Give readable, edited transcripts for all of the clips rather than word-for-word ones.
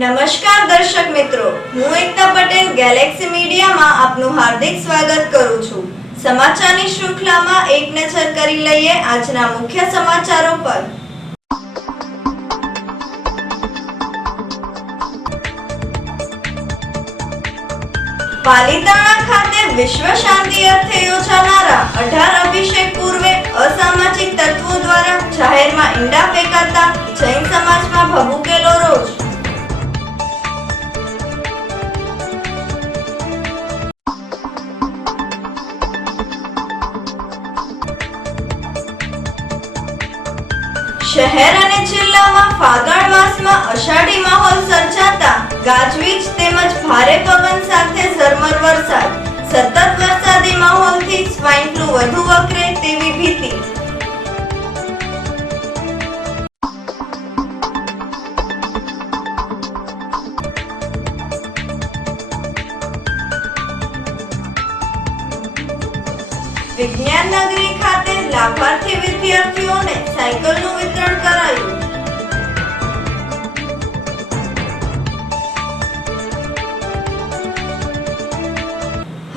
નમસ્કાર દર્શક મિત્રો, હું એકતા પટેલ ગેલેક્સી મીડિયામાં આપનું હાર્દિક સ્વાગત કરું છું। સમાચારની શૃંખલામાં એક નજર કરી લઈએ આજના મુખ્ય સમાચારો પર। પાલીતાણા ખાતે વિશ્વ શાંતિ અર્થે યોજાનારા 18 અભિષેક પૂર્વે અસામાજિક તત્વો દ્વારા જાહેરમાં ઈંડા ફેંકાતા જૈન સમાજમાં ભભૂકેલો રોષ। શહેર અને જિલ્લામાં ફાગણ માસમાં અષાઢી માહોલ સર્જાતા ગાજવીજ તેમજ ભારે પવન સાથે ઝરમર વરસાદ। સતત વરસાદી માહોલથી સ્વાઇન ફ્લૂ વધુ વકરે તેવી ભીતિ। વિજ્ઞાન નગરી ખાતે લાભાર્થી વિદ્યાર્થીઓને સાયકલનું વિતરણ કરાયું।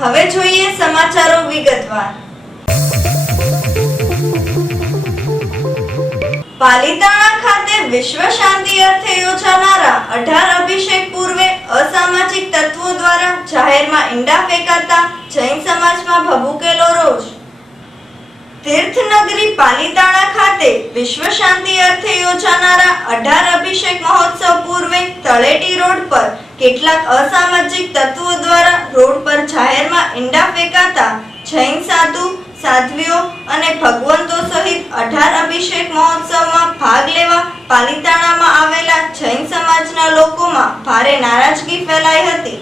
હવે જોઈએ સમાચારો વિગતવાર। પાલીતાણા ખાતે વિશ્વ શાંતિ અર્થે યોજાનારા 18 અભિષેક પૂર્વે અસામાજિક તત્વો દ્વારા જાહેરમાં ઈંડા ફેંકાતા જૈન સમાજમાં ભભૂકેલો રોષ। તીર્થનગરી પાલીતાણા ખાતે વિશ્વ શાંતિ અર્થે યોજાનારા 18 અભિષેક મહોત્સવ પૂર્વે તળેટી રોડ પર કેટલાક અસામાજિક તત્વો દ્વારા રોડ પર જાહેરમાં ઈંડા ફેંકાતા જૈન સાધુ સાધ્વીઓ અને ભગવંતો સહિત 18 અભિષેક મહોત્સવમાં ભાગ લેવા પાલીતાણામાં આવેલા જૈન સમાજના લોકોમાં ભારે નારાજગી ફેલાઈ હતી।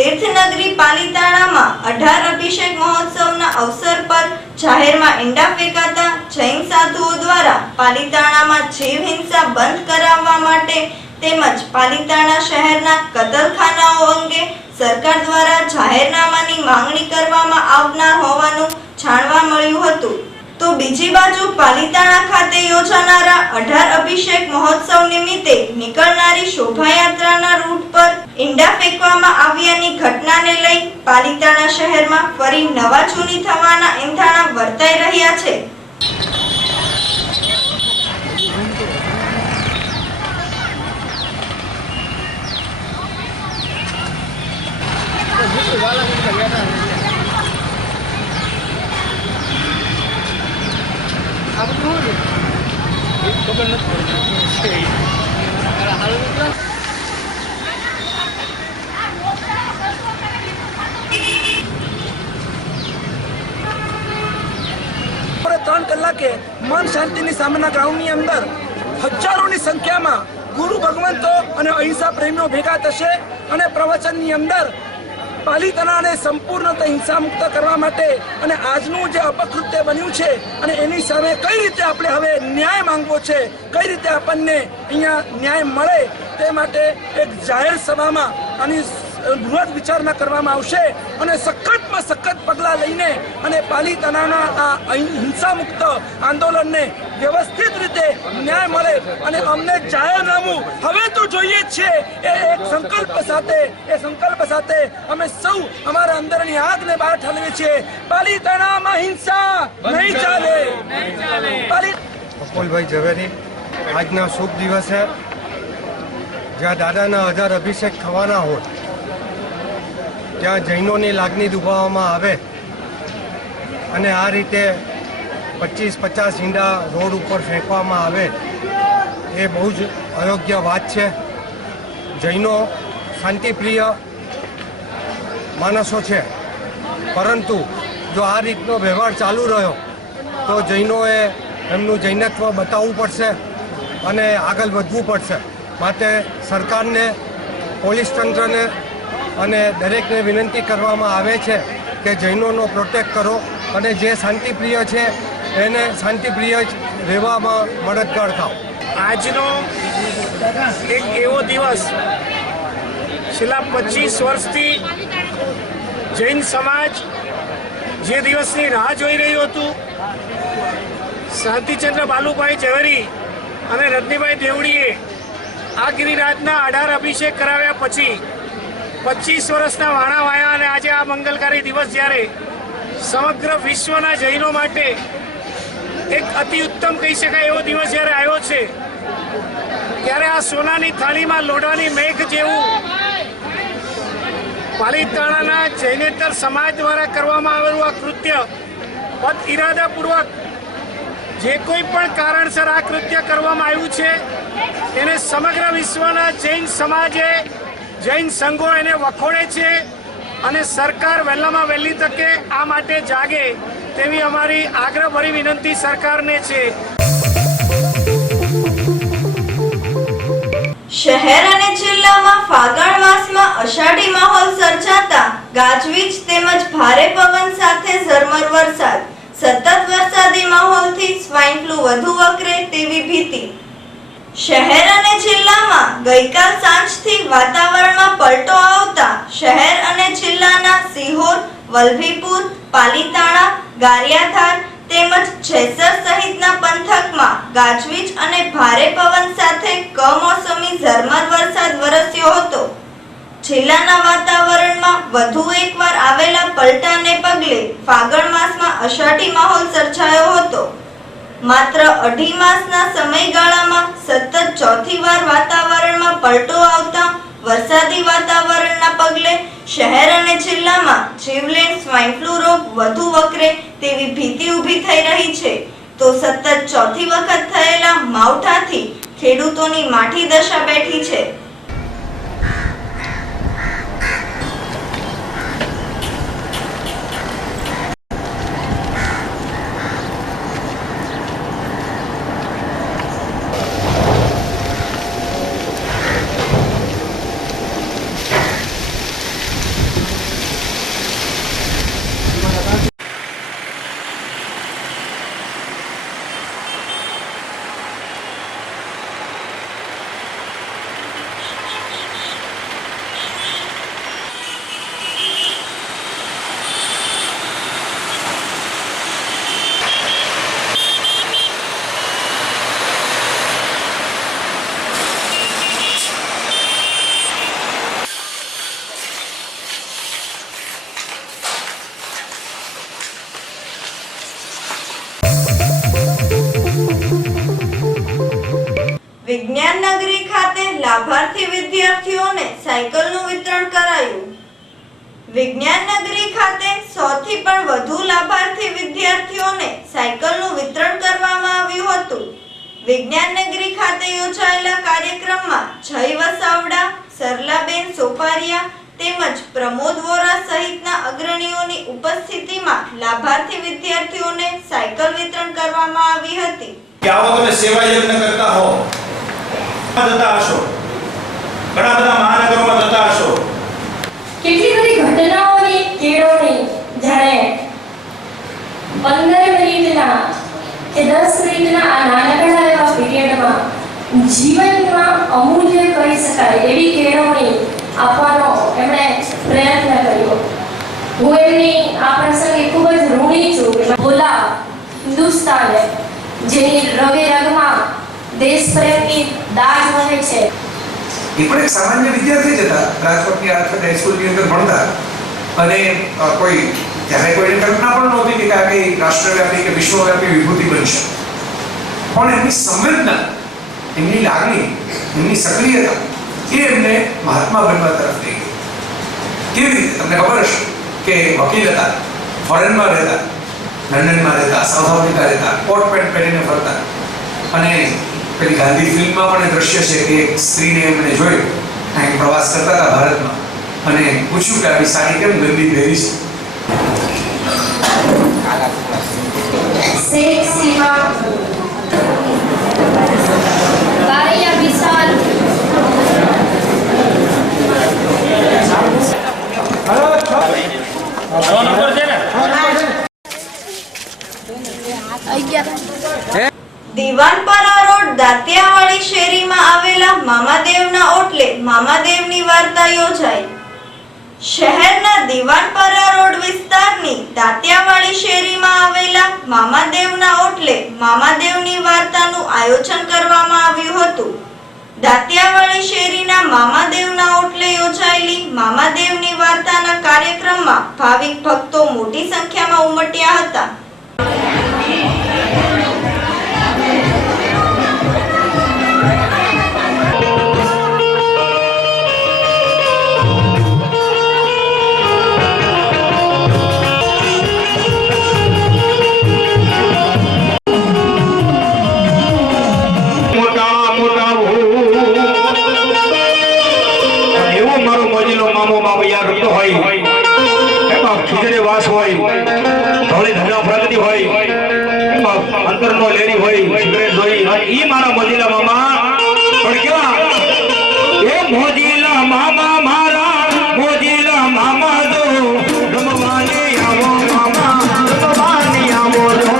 તીર્થનગરી પાલીતાણામાં 18 અભિષેક મહોત્સવના અવસર પર જાહેરમાં ઈંડા ફેંકાતા જૈન સાધુઓ દ્વારા પાલીતાણામાં જીવ હિંસા બંધ કરાવવા માટે તેમજ પાલીતાણા શહેરના કતલખાનાઓ અંગે સરકાર દ્વારા જાહેરનામાની માંગણી કરવામાં આવનાર હોવાનું જાણવા મળ્યું હતું। તો બીજી બાજુ પાલીતાણા ખાતે યોજાનારા 18 અભિષેક મહોત્સવ નિમિત્તે નીકળનારી શોભાયાત્રાના રૂટ પર ઈંડા ફેંકવામાં આવ્યાની ઘટનાને લઈ પાલીતાણા શહેરમાં ફરી નવા જૂની થવાના એંધાણા વર્તાઈ રહ્યા છે। ત્રણ કલાકે મન શાંતિની સામેના ગ્રાઉન્ડની અંદર હજારોની સંખ્યામાં ગુરુ ભગવંતો અને અહિંસા પ્રેમીઓ ભેગા થશે અને પ્રવચનની અંદર પાલીતાણાને સંપૂર્ણ હિંસા મુક્ત કરવા માટે અને આજનું જે અપકૃત્ય બન્યું છે અને એની સામે કઈ રીતે આપણે હવે ન્યાય માંગવો છે, કઈ રીતે આપણને અહીંયા ન્યાય મળે તે માટે એક જાહેર સભામાં આની બૃહદ વિચારણા કરવામાં આવશે અને સખતમાં સખત પગલાં લઈને અને પાલીતાણાના આ હિંસા મુક્ત આંદોલનને વ્યવસ્થિત રીતે ન્યાય મળે અને અમને જાહેરનામું હવે તો જોઈએ જ છે એ એક સંકલ્પ સાથે અમે સૌ અમારા અંદરની આગને બહાર ઠાલવીએ છીએ। પાલીતાણામાં હિંસા નહીં ચાલે। અપોલભાઈ ઝવેરી, આજના શુભ દિવસે જ્યાં દાદાના 18 અભિષેક થવાના હોય ત્યાં જૈનોની લાગણી દુભાવવામાં આવે અને આ રીતે 25-50 ઈંડા રોડ ઉપર ફેંકવામાં આવે એ બહુ જ અયોગ્ય વાત છે. જૈનો શાંતિપ્રિય માણસો છે, પરંતુ જો આ રીતનો વ્યવહાર ચાલુ રહ્યો તો જૈનોએ એમનું જૈનત્વ બતાવવું પડશે અને આગળ વધવું પડશે. માટે સરકારને, પોલીસ તંત્રને અને દરેકને વિનંતી કરવામાં આવે છે કે જૈનોનો પ્રોટેક્ટ કરો અને જે શાંતિપ્રિય છે એને શાંતિપ્રિય જ રહેવામાં મદદગાર થાવ. આજનો એક એવો દિવસ, છેલ્લા 25 વર્ષથી જૈન સમાજ જે દિવસની રાહ જોઈ રહ્યું હતું, શાંતિચંદ્ર બાલુભાઈ ઝવેરી અને રજનીભાઈ દેવડીએ આ ગિરિરાજના 18 અભિષેક કરાવ્યા પછી 25 વર્ષના વાણા વાયા અને આજે આ મંગલકારી દિવસ જ્યારે સમગ્ર વિશ્વના જૈનો માટે એક અતિ ઉત્તમ કહી શકાય એવો દિવસ જ્યારે આવ્યો છે, ત્યારે આ સોનાની થાળીમાં લોઢાની મેઘ જેવું પાલિતાણાના જૈનેતર સમાજ દ્વારા કરવામાં આવેલું આ કૃત્ય પદ ઇરાદાપૂર્વક જે કોઈ પણ કારણસર આ કૃત્ય કરવામાં આવ્યું છે એને સમગ્ર વિશ્વના જૈન સમાજે, જૈન સંઘો એને વખોડે છે અને સરકાર વહેલામાં વહેલી તકે આ માટે જાગે તેવી અમારી આગ્રહભરી વિનંતી સરકારને છે. શહેર અને જિલ્લામાં ફાગણ માસમાં અષાઢી માહોલ સર્જાતા ગાજવીજ તેમજ ભારે પવન સાથે ઝરમર વરસાદ. સતત વરસાદી માહોલથી સ્વાઇન ફ્લૂ વધુ વકરે તેવી ભીતિ. શહેર અને જિલ્લામાં ગઈકાલ સાંજથી વાતાવરણમાં પલટો આવતા શહેર અને જિલ્લાના સિહોર, વલભીપુર, પાલિતાણા, ગારિયાધાર તેમજ જેસર સહિતના પંથકમાં ગાજવીજ અને ભારે પવન સાથે કમોસમી ઝરમર વરસાદ વરસ્યો હતો. જિલ્લાના વાતાવરણમાં વધુ એકવાર આવેલા પલટાને પગલે ફાગણ માસમાં અષાઢી માહોલ સર્જાયો હતો. માત્ર અઢી માસના સમયગાળામાં સતત ચોથી વાર વાતાવરણમાં પલટો આવતા વરસાદી વાતાવરણના પગલે શહેર અને જિલ્લામાં જીવલેણ સ્વાઇન ફ્લૂ રોગ વધુ વકરે તેવી ભીતિ ઊભી થઈ રહી છે. તો સતત ચોથી વખત થયેલા માવઠાથી ખેડૂતોની માઠી દશા બેઠી છે. વિજ્ઞાન નગરી ખાતે લાભાર્થી વિદ્યાર્થીઓને સાયકલનું વિતરણ કરાયું. વિજ્ઞાન નગરી ખાતે 100 થી પણ વધુ લાભાર્થી વિદ્યાર્થીઓને સાયકલનું વિતરણ કરવામાં આવ્યું હતું. વિજ્ઞાન નગરી ખાતે યોજાયેલા કાર્યક્રમમાં જય વસાવડા, સરલાબેન સોપારિયા તેમજ પ્રમોદ વોરા સહિતના અગ્રણીઓની ઉપસ્થિતિમાં લાભાર્થી વિદ્યાર્થીઓને સાયકલ વિતરણ કરવામાં આવી હતી. આવો તમે સેવા યજ્ઞ કરતા હો, જતા હશો, ઘણા બધા મહાનગરોમાં જતા હશો. કેટલી બધી ઘટનાઓની કેળવણી જાણે 15 મિનિટના કે 10 મિનિટના આ નાનકડા એવા પીરિયડમાં જીવનમાં અમૂલ્ય કહી શકાય એવી કેળવણી આપવાનો એમણે પ્રયત્ન કર્યો. હું એમની આ પ્રસંગે ખૂબ જ ઋણી છું. બોલા હિન્દુસ્તાન જેની રગે રગમાં દેશપ્રેમની દાજ વહે છે. એ પણ એક સામાન્ય વિદ્યાર્થી જ હતા, રાજકોટની આર્થિક હાઈસ્કૂલની અંદર ભણતા, અને કોઈ ત્યારે કોઈને કલ્પના પણ નહોતી કે આ કઈ રાષ્ટ્રવ્યાપી કે વિશ્વવ્યાપી વિભૂતિ બનશે. પણ એમની સંવેદના, એમની લાગણી, એમની સક્રિયતા એ એમને મહાત્મા બનવા તરફ લઈ ગઈ. કેવી રીતે? તમને ખબર હશે કે વકીલ હતા, ફોરેનમાં રહેતા, લંડનમાં રહેતા, સાઉથ આફ્રિકા રહેતા, કોટ પેન્ટ પહેરીને ફરતા. અને પેલી ગાંધી ફિલ્મમાં પણ એ દ્રશ્ય છે કે એક સ્ત્રીને એમણે જોઈ અહીં પ્રવાસ કરતા હતા ભારતમાં અને પૂછ્યું કે આવી સાડી કેમ ગંદી પહેરી છે. શેખ સીમા, બારૈયા વિશાલ, દીવાનપરા રોડ દાંતિયાવાડી શેરીમાં આવેલા મામાદેવના ઓટલે મામાદેવની વાર્તા યોજાઈ. શહેરના દીવાનપરા રોડ વિસ્તારની દાંતિયાવાડી શેરીમાં આવેલા મામાદેવના ઓટલે મામાદેવની વાર્તાનું આયોજન કરવામાં આવ્યું હતું. દાંતિયાવાડી શેરીના મામાદેવના ઓટલે યોજાયેલી મામાદેવની વાર્તાના કાર્યક્રમમાં ભાવિક ભક્તો મોટી સંખ્યામાં ઉમટ્યા હતા. અંતરનો લેરી હોય સિગરેટ જોઈ ઈ મારા મોજીલા મામા પણ કેવા એ મોજીલા મામા મારા મોજીલા મામા જો રમવાની આવો મામા રમવાની આવો જો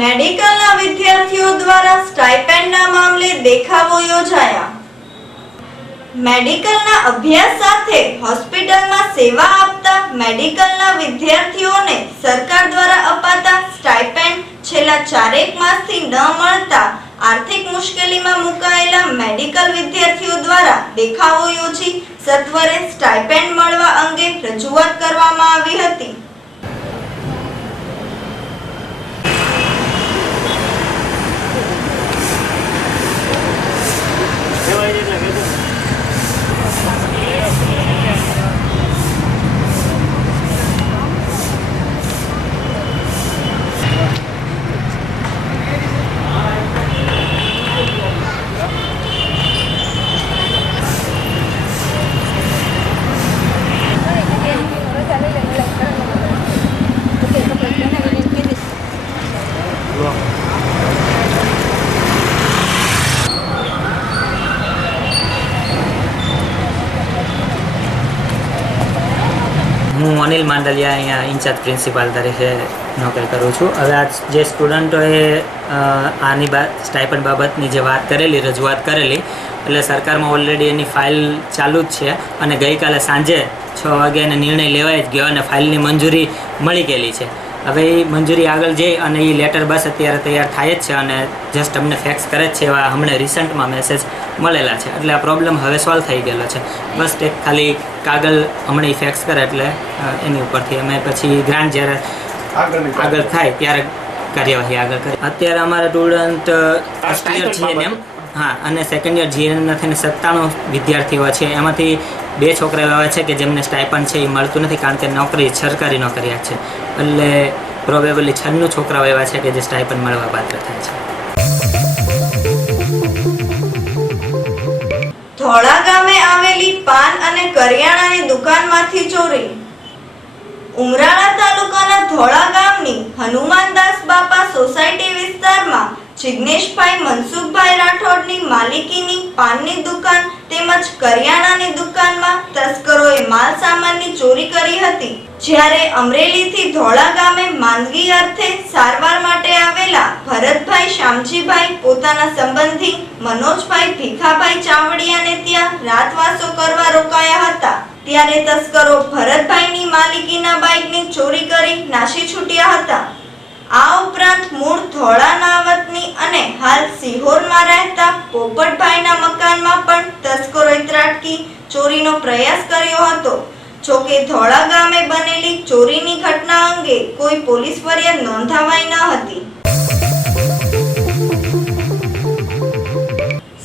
મેડિકલના વિદ્યાર્થીઓ દ્વારા સ્ટાઇપેન્ડના મામલે દેખાવો યોજાયા. મેડિકલના અભ્યાસ સાથે હોસ્પિટલમાં સેવા આપતા મેડિકલના વિદ્યાર્થીઓને સરકાર દ્વારા અપાતા સ્ટાઇપેન્ડ છેલ્લા 4 માસથી ન મળતા આર્થિક મુશ્કેલીમાં મુકાયેલા મેડિકલ વિદ્યાર્થીઓ દ્વારા દેખાવો યોજી સત્વરે સ્ટાઇપેન્ડ મળવા અંગે રજૂઆત કરવામાં આવી હતી. હું અનિલ માંડલિયા અહીંયા ઇન્ચાર્જ પ્રિન્સિપાલ તરીકે નોકરી કરું છું. હવે આ જે સ્ટુડન્ટોએ આની સ્ટાઇપન્ડ બાબતની જે વાત કરેલી, રજૂઆત કરેલી, એટલે સરકારમાં ઓલરેડી એની ફાઇલ ચાલુ જ છે અને ગઈકાલે સાંજે 6 વાગે એને નિર્ણય લેવાઈ જ ગયો અને ફાઇલની મંજૂરી મળી ગયેલી છે. હવે એ મંજૂરી આગળ જઈ અને એ લેટર બસ અત્યારે તૈયાર થાય જ છે અને જસ્ટ અમને ફેક્સ કરે જ છે એવા હમણાં રિસન્ટમાં મેસેજ મળેલા છે. એટલે આ પ્રોબ્લેમ હવે સોલ્વ થઈ ગયેલો છે. બસ એક ખાલી કાગળ હમણાં ફેક્સ કરે એટલે એની ઉપરથી અમે પછી ગ્રાન્ટ જ્યારે આગળ થાય ત્યારે કાર્યવાહી આગળ કરી. અત્યારે અમારા સ્ટુડન્ટ ફર્સ્ટ યર જીએનએમ અને સેકન્ડ યર જીએનએમના થઈને 97 વિદ્યાર્થીઓ છે. એમાંથી 2 છોકરા એવા છે કે જેમને સ્ટાઇપન્ડ છે એ મળતું નથી કારણ કે નોકરી સરકારી નોકરિયાત છે. એટલે પ્રોબેબલી 96 છોકરાઓ એવા છે કે જે સ્ટાઇપન્ડ મળવા પાત્ર થાય છે. ધોળા ગામે આવેલી પાન અને કરિયાણાની દુકાનમાંથી ચોરી. ઉમરાળા તાલુકાના ધોળા ગામની હનુમાનદાસ બાપા સોસાયટી વિસ્તારમાં જિગ્નેશભાઈ મનસુખભાઈ રાઠોડની માલિકીની પાનની દુકાન તેમજ કરિયાણાની દુકાનમાં તસ્કરોએ માલ સામાનની ચોરી કરી હતી. જ્યારે અમરેલીથી ધોળા ગામે માંદગી અર્થે સારવાર માટે આવેલા ભરતભાઈ શામજીભાઈ પોતાના સંબંધી મનોજભાઈ ભીખાભાઈ ચાવડિયાને ત્યાં રાતવાસો કરવા રોકાયા હતા. ત્યારે તસ્કરો ભરતભાઈની માલિકીના બાઇકની ચોરી કરી નાસી છૂટ્યા હતા. આ ઉપરાંત મૂળ ધોળાના વતની અને હાલ સિહોરમાં રહેતા પોપટભાઈના મકાનમાં પણ તસ્કરોએ ત્રાટકી ચોરીનો પ્રયાસ કર્યો હતો. જોકે ધોળા ગામે બનેલી ચોરીની ઘટના અંગે કોઈ પોલીસ ફરિયાદ નોંધાવાઈ ન હતી.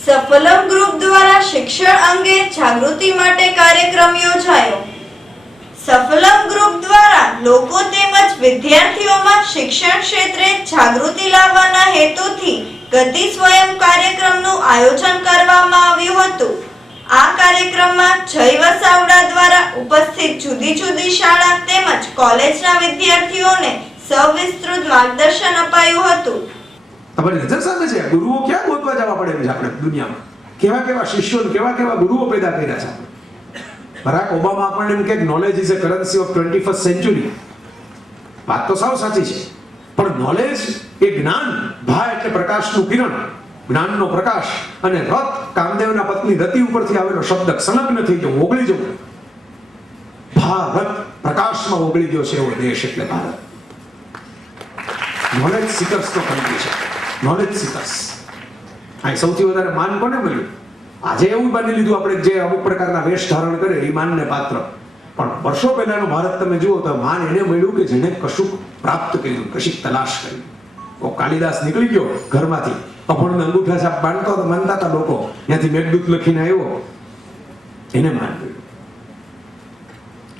સફલમ ગ્રુપ દ્વારા શિક્ષણ અંગે જાગૃતિ માટે કાર્યક્રમ યોજાયો. સફલમ ગ્રુપ દ્વારા લોકો તેમજ વિદ્યાર્થીઓમાં શિક્ષણ ક્ષેત્રે જાગૃતિ લાવવાના હેતુથી ગતિ સ્વયં કાર્યક્રમનું આયોજન કરવામાં આવ્યું હતું. આ કાર્યક્રમમાં જય વસાવડા દ્વારા ઉપસ્થિત જુદી જુદી શાળા તેમજ કોલેજના વિદ્યાર્થીઓને સવિસ્તૃત માર્ગદર્શન અપાયું હતું. તમારી નજર સામે છે ગુરુઓ ક્યાં ગોતવા જવા પડે છે આપણે દુનિયામાં, કેવા કેવા શિષ્યો કેવા કેવા ગુરુઓ પેદા કર્યા છે. બરાક ઓબામા આપણને એમ કે knowledge is a currency of 21st century. વાત તો સાવ સાચી છે, પણ નોલેજ એ જ્ઞાન, ભા એટલે પ્રકાશનું કિરણ, જ્ઞાનનો પ્રકાશ. અને રથ કામદેવના પત્ની રતિ ઉપરથી આવેલો શબ્દ સંલગ્ન થઈ ગયો, ઓગળી જવું. ભારત પ્રકાશમાં ઓગળી ગયો છે એવો દેશ એટલે ભારત. નોલેજ સિકર્સ નો કન્ટ્રી છે, નોલેજ સિકર્સ. આ સૌથી વધારે માન કોને મળ્યું? આજે એવું બની લીધું આપણે જે અમુક પ્રકારના વેશ ધારણ કરે એ માનને પાત્ર, પણ વર્ષો પહેલાનું ભારત તમે જુઓ તો માન એને મળ્યું કે જેને કશુંક પ્રાપ્ત કર્યું, કશીક તલાશ કરી. કાલિદાસ નીકળી ગયો ઘરમાંથી, અભણને અંગૂઠા છાપ બાંધતો તો માનતા હતા લોકો, ત્યાંથી મેઘદૂત લખીને આવ્યો, એને માન મળ્યું.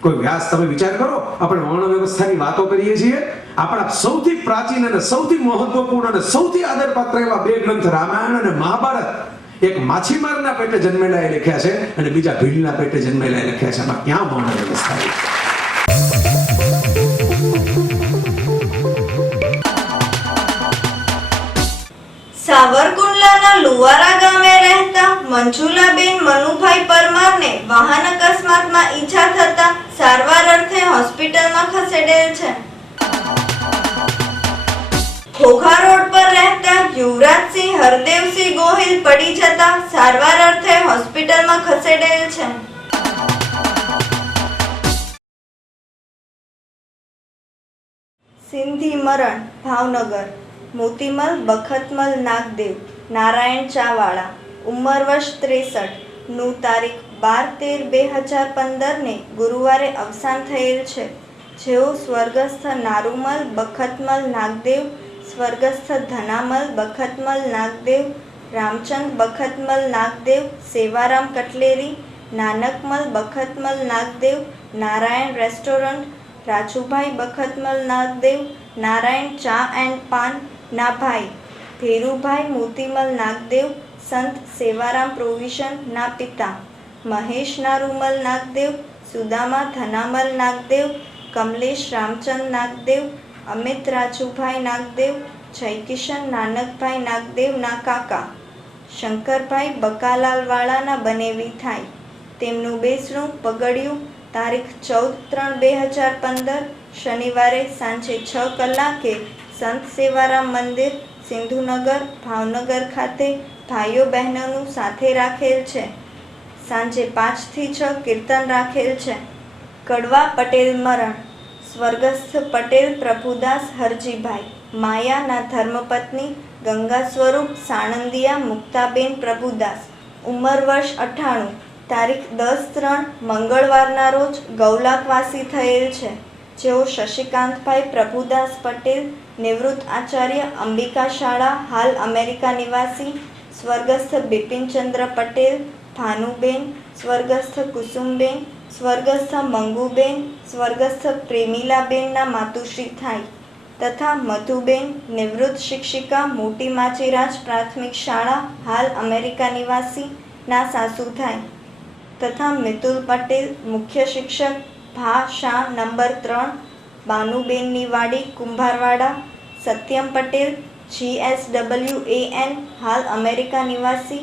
કોઈ વ્યાસ, તમે વિચાર કરો, આપણે વર્ણ વ્યવસ્થાની વાતો કરીએ છીએ, આપણા સૌથી પ્રાચીન અને સૌથી મહત્વપૂર્ણ અને સૌથી આદરપાત્ર એવા બે ગ્રંથ રામાયણ અને મહાભારત એક માછીમારના પેટે જન્મેલા એ લખ્યા છે અને બીજા ભીલના પેટે જન્મેલા એ લખ્યા છે. આમાં ક્યાં વર્ણ વ્યવસ્થા છે? સાવરકુંડલાના લુવારા ગામે રહેતા મંજુલાબેન મનુભાઈ પરમારને વાહન અકસ્માતમાં ઈજા થતા સારવાર અર્થે હોસ્પિટલમાં ખસેડેલ છે. ઘોઘા રોડ પર રહેતા યુવરાજસિંહ હરદેવસિંહ ગોહિલ પડી જતા સારવાર અર્થે હોસ્પિટલમાં ખસેડેલ છે. સિંધી મરણ ભાવનગર. મોતીમલ બખતમલ નાગદેવ નારાયણ ચાવાળા ઉંમર વર્ષ 63 નું તારીખ 12/13/2015 ને ગુરુવારે અવસાન થયેલ છે. જેઓ સ્વર્ગસ્થ નારુમલ બખતમલ નાગદેવ, સ્વર્ગસ્થ ધનામલ બખતમલ નાગદેવ, રામચંદ બખતમલ નાગદેવ, સેવારામ કટલેરી, નાનકમલ બખતમલ નાગદેવ, નારાયણ રેસ્ટોરન્ટ, રાજુભાઈ બખતમલ નાગદેવ, નારાયણ ચા એન્ડ પાન ના ભાઈ, ભેરુભાઈ મોતીમલ નાગદેવ, સંત સેવારામ પ્રોવિઝન ના પિતા, મહેશ નારુમલ નાગદેવ, સુદામા ધનામલ નાગદેવ, કમલેશ રામચંદ નાગદેવ, અમિત રાજુભાઈ નાગદેવ, જયકિશન નાનકભાઈ નાગદેવ ના કાકા, શંકરભાઈ બકાલાલ વાળાના બનેવી થાય. તેમનું બેસણું પગડિયું તારીખ 14/3/2015 શનિવારે સાંજે 6 કલાકે સંત સેવારામ મંદિર સિંધુનગર ભાવનગર ખાતે ભાઈઓ બહેનોનું સાથે રાખેલ છે. સાંજે 5 થી 6 કીર્તન રાખેલ છે. કડવા પટેલ મરણ. સ્વર્ગસ્થ પટેલ પ્રભુદાસ હરજીભાઈ, માયાના ધર્મપત્ની ગંગા સ્વરૂપ સાણંદિયા મુક્તાબેન પ્રભુદાસ, ઉંમર વર્ષ 98, તારીખ 10/3 મંગળવારના રોજ ગૌલાકવાસી થયેલ છે. જેઓ શશિકાંતભાઈ પ્રભુદાસ પટેલ, નિવૃત્ત આચાર્ય, અંબિકા શાળા, હાલ અમેરિકા નિવાસી. સ્વર્ગસ્થ બિપિનચંદ્ર પટેલ, ભાનુબેન, સ્વર્ગસ્થ કુસુમબેન, સ્વર્ગસ્થ મંગુબેન, સ્વર્ગસ્થ પ્રેમીલાબેનના માતુશ્રી થાય. તથા મધુબેન નિવૃત્ત શિક્ષિકા મોટી માચીરાજ પ્રાથમિક શાળા હાલ અમેરિકા નિવાસી ના સાસુ થાય તથા મિતુલ પટેલ મુખ્ય શિક્ષક ભાષા નંબર 3 બાનુબેનની વાડી કુંભારવાડા સત્યમ પટેલ GSWAN હાલ અમેરિકા નિવાસી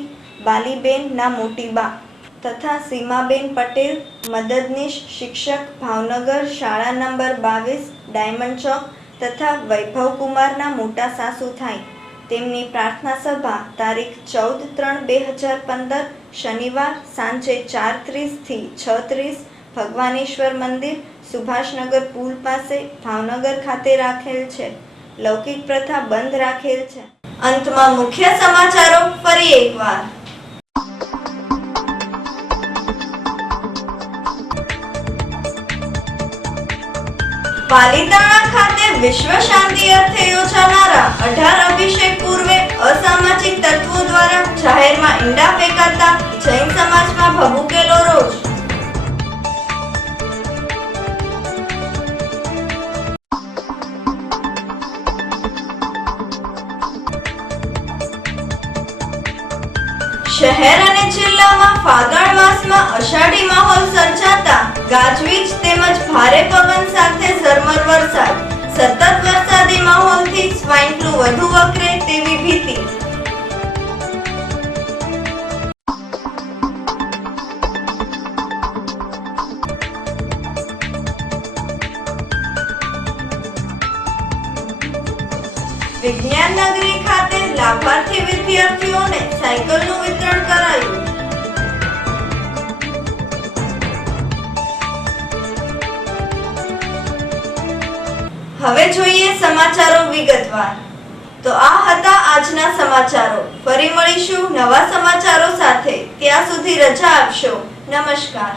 બાલીબેન ના મોટી બા તથા સીમાબેન પટેલ મદદનીશ શિક્ષક ભાવનગર શાળા નંબર 22 ડાયમંડ ચોક તથા વૈભવકુમારના મોટા સાસુ થાય તેમની પ્રાર્થના સભા તારીખ 14/3/2015 શનિવાર સાંજે 4:30 થી 6:30 ભગવાનેશ્વર મંદિર સુભાષનગર પુલ પાસે ભાવનગર ખાતે રાખેલ છે. લૌકિક પ્રથા બંધ રાખેલ છે. અંતમાં મુખ્ય સમાચારો ફરી એકવાર. પાલીતાણા ખાતે વિશ્વ શાંતિ અર્થે યોજાનારા 18 અભિષેક પૂર્વે અસામાજિક તત્વો દ્વારા જાહેરમાં ઈંડા ફેંકાતા જૈન સમાજમાં ભભૂકેલો રોષ. શહેર અને જિલ્લામાં ફાગણ માસમાં અષાઢી માહોલ સર્જાતા ગાજવીજ તેમજ ભારે પવન સાથે ઝરમર વરસાદ. સતત વરસાદી માહોલથી સ્વાઇન ફ્લૂ વધુ વકરે તેવી ભીતિ. વિજ્ઞાન નગરી ખાતે લાભાર્થી વિદ્યાર્થીઓને સાયકલનું વિતરણ કરાયું. હવે જોઈએ સમાચારો વિગતવાર. તો આ હતા આજના સમાચારો. ફરી મળીશું નવા સમાચારો સાથે. ત્યાં સુધી રજા આપશો. નમસ્કાર.